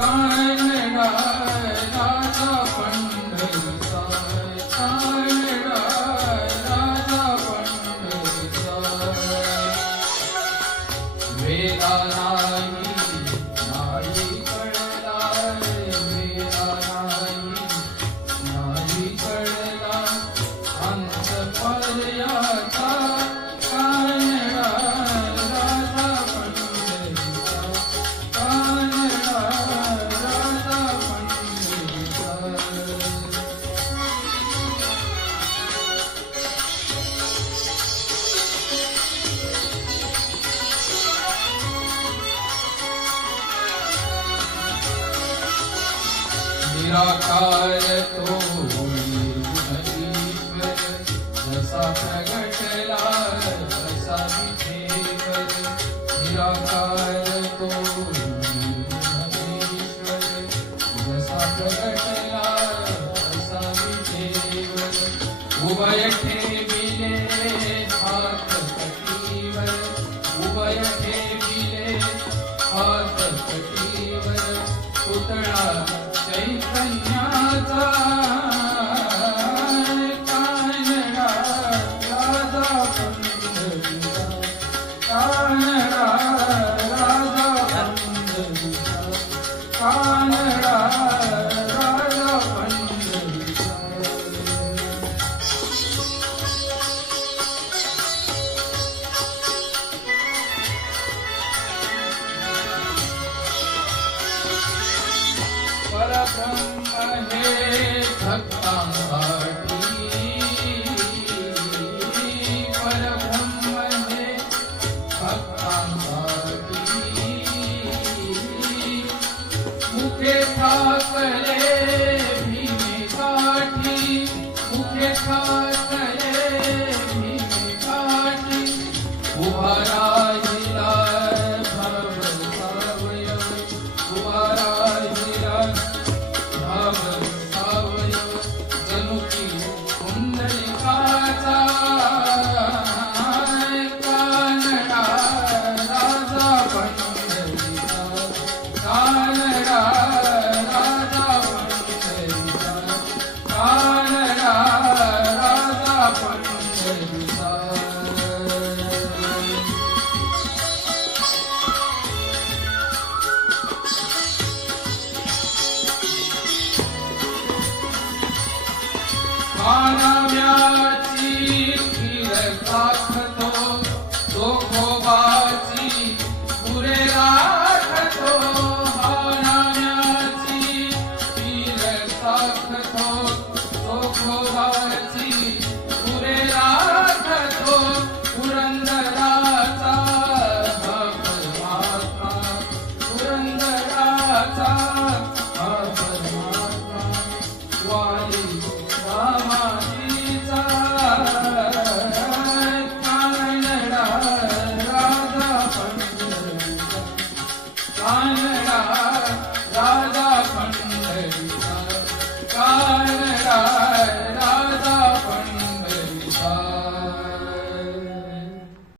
कानडा राजा पंढरीचा, कानडा राजा पंढरीचा. वेला नाही नाही कळला, वेला नाही कळला अंत पर्याचा. कानडा राजा पंढरीचा, कानडा राजा पंढरीचा. निराकार तो निर्गुणईश्वर, जसा प्रगटला तसा विठेवर. निराकार तो निर्गुणईश्वर, जसा प्रगटला तसा विठेवर. उभय ठेविले हात कटीवर, उभय ठेविले हात कटीवर. पुतळा चैतन्याचा, कानडा राजा पंढरीचा, कानडा राजा पंढरीचा, कानडा राजा पंढरीचा. परब्रह्म हे भक्तांसाठी, परब्रह्म हे भक्तांसाठी. मुखे ठाकले भीमेसाठी, मुखे ठाकले भीमेसाठी. उभा राहिला भवसावयव, उभा राहिला भवसावयव. जणू की पुंडलिकाचा, कानडा राजा पंढरीचा, कानडा राजा पंढरीचा, कानडा राजा पंढरीचा. कानडा